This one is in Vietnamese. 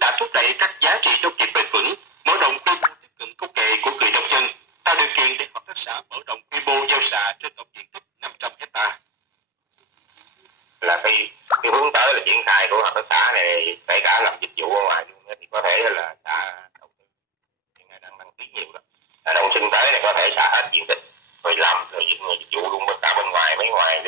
Đã thúc đẩy các giá trị nông nghiệp bền vững, mở rộng quy mô tiếp cận công nghệ của người nông dân, tạo điều kiện để hợp tác xã mở rộng quy mô gieo xạ trên tổng diện tích 500 hectare. Là cái hướng tới là triển khai của hợp tác xã này, kể cả làm dịch vụ ở ngoài luôn thì có thể là xã đầu tư hiện nay đang đăng ký nhiều đó. Đông xuân tới này có thể xả hết diện tích rồi làm rồi dịch vụ luôn cả bên ngoài mấy ngoài